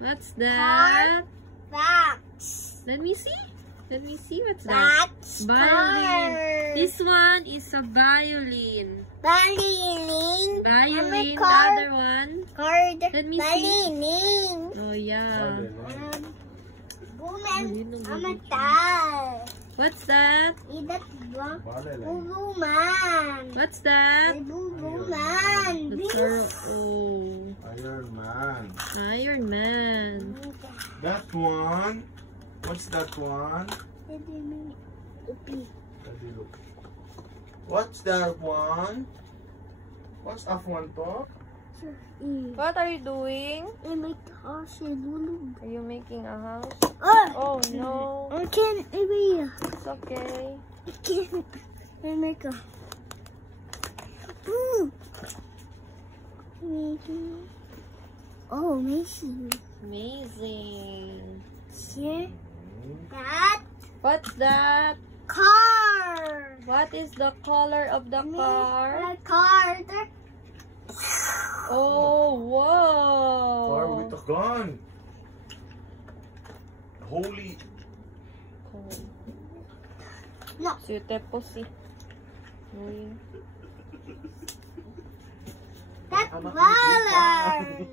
What's that? Box. Let me see. Let me see what's Box. that. Violin. This one is a violin. Violin. Violin. The other one. Card. Let me Violin. see. Oh yeah. Woman. Amatal. What's that? Idat ba? Woman. What's that? Woman. Oh. Iron Man. Iron Man. That one. What's that one? What's that one? What's that one to? What are you doing? Are you making a house? Oh no. I can't even. It's okay. I can't. I make a. Oh, amazing. Amazing. Here. That What's that? car. What is the color of the car? Car. Oh, Car whoa. with a gun. Holy. No. Cute po si. Uy. That color.